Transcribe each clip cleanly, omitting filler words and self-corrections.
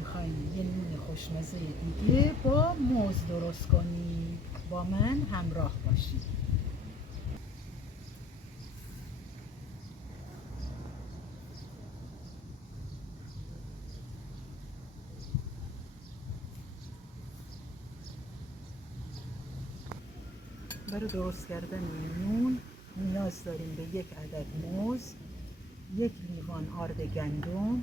میخوایم یه نون خوشمزه دیگه با موز درست کنیم. با من همراه باشید. برای درست کردن این نون نیاز داریم به 1 عدد موز، 1 لیوان آرد گندم،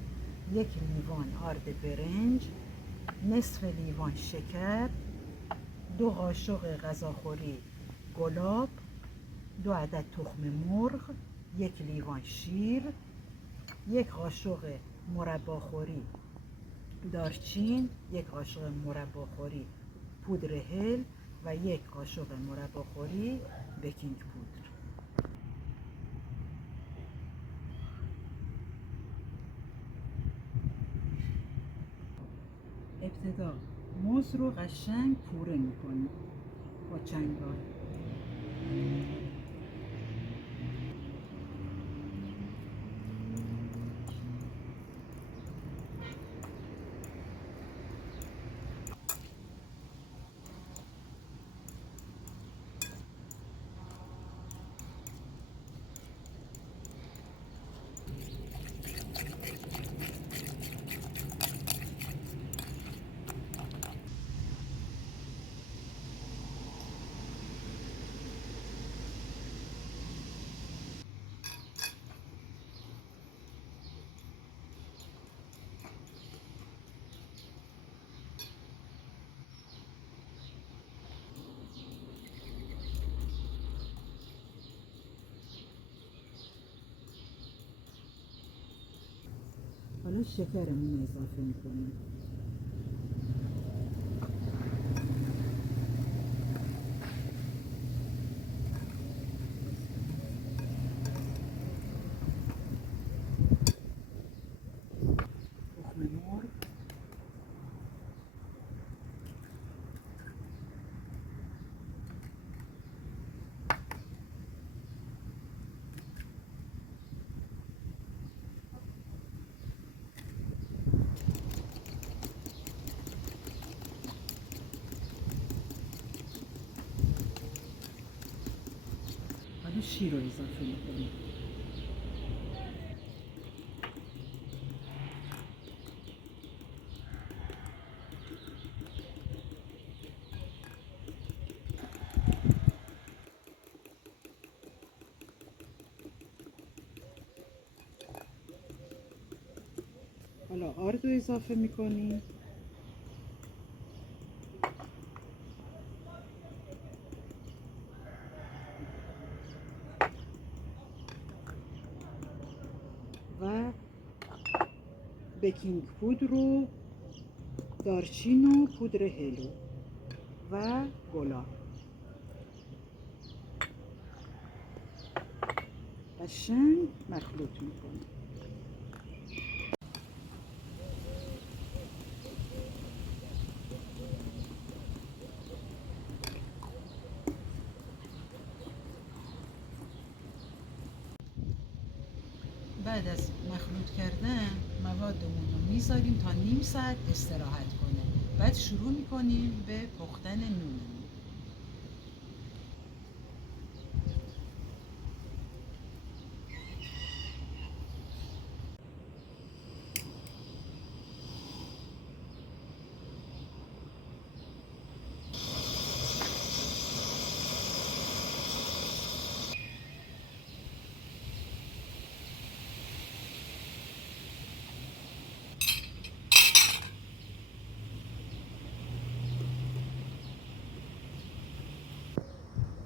1 لیوان آرد برنج، نصف لیوان شکر، 2 قاشق غذاخوری گلاب، 2 عدد تخم مرغ، 1 لیوان شیر، 1 قاشق مرباخوری دارچین، 1 قاشق مرباخوری پودر هل و 1 قاشق مرباخوری بیکینگ پودر. ابتدا موز رو قشنگ پوره میکنیم با چنگال. حالا شکرمون اضافه میکنیم. تخم مرغ، حالا شیر رو اضافه میکنیم. حالا آرد رو اضافه میکنیم. و بیکینگ پودر رو، دارچین و پودر هلو و گلاب قشنگ مخلوط میکنیم. بعد از مخلوط کردن موادمون رو میذاریم تا نیم ساعت استراحت کنه. بعد شروع میکنیم به پختن نونمون.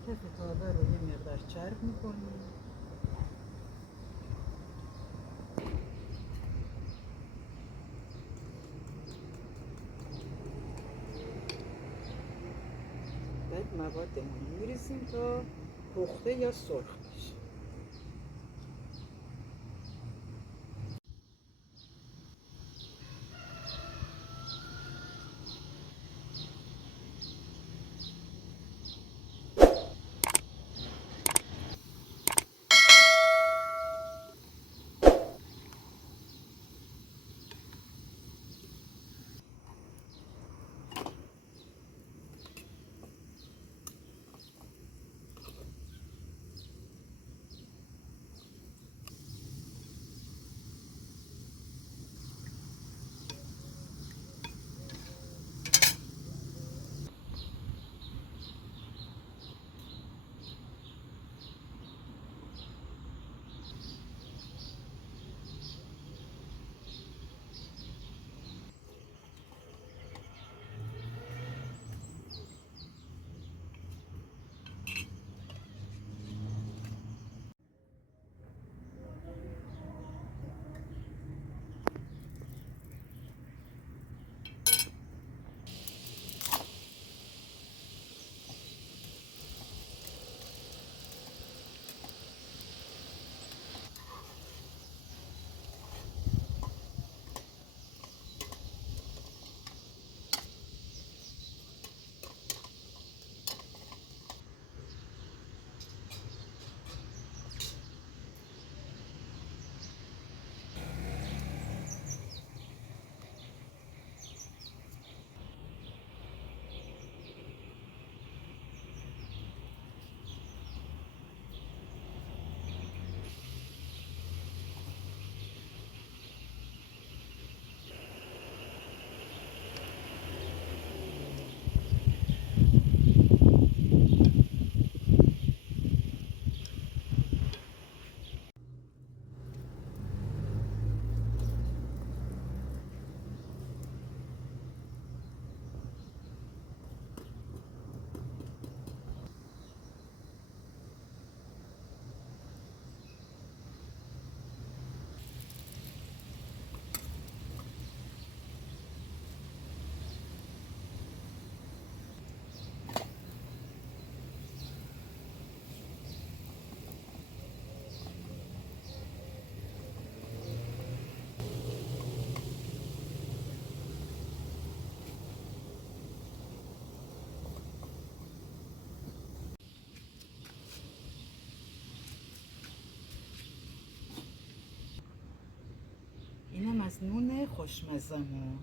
کف تاوه رو یه مقدار چرب میکنیم. بعد موادمون رو میریزیم تا پخته یا سرخ بشه. نون خوشمزمون.